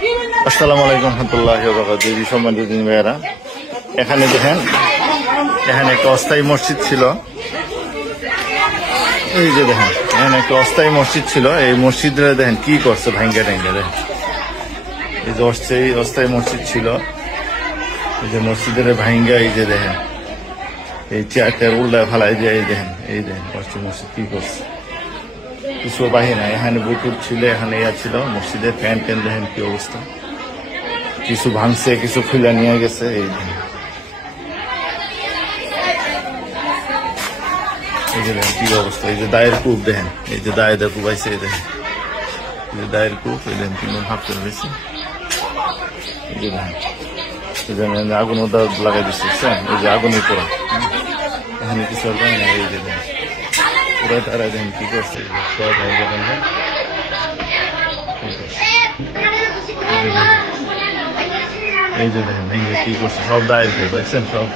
আসসালামু আলাইকুম রহমতুল্লাহি ওয়া বারাকাতুহু। সম্মানিত দিনী ভাইয়েরা, এখানে দেখেন, এখানে একটা অস্থায়ী মসজিদ ছিল। এই যে দেখেন, এখানে একটা অস্থায়ী মসজিদ ছিল। এই মসজিদে দেখেন কি করছে, ভাঙ্গা টাঙ্গা দেখেন। এই যে অস্থায়ী মসজিদ ছিল, এই যে মসজিদের ভাঙ্গা, এই যে দেখেন এই চেয়ারটার উল্লায় ফালাই দিয়ে এই দেখেন অস্থায়ী মসজিদ কি করছে, কিছু বাহি না। এখানে বুটুট ছিল, এখানে ইয়া ছিল মসজিদের, প্যান দেখেন কি অবস্থা। কিছু ভাঙছে, কিছু খুলে নিয়ে গেছে। এই দেখেন, এই যে দেখেন কি অবস্থা। এই যে দায়ের কূপ দেখেন, এই যে দায়ের কূপ আছে, এই দেখেন এই যে দায়ের কূপ, এই দেখেন কিভাবে ভাগ করে রয়েছে। এই যে দেখেন, এই যে আগুন ওদা লাগাই দিচ্ছে, এই যে আগুনের পোড়া, এখানে কিছু হয় না। এই যে দেখেন পুরা তারা দেখেন কি করছে, সব হয়ে যাবেন। এই যে দেখেন, এই যে কি করছে, সব দায়ের দেখছেন সব।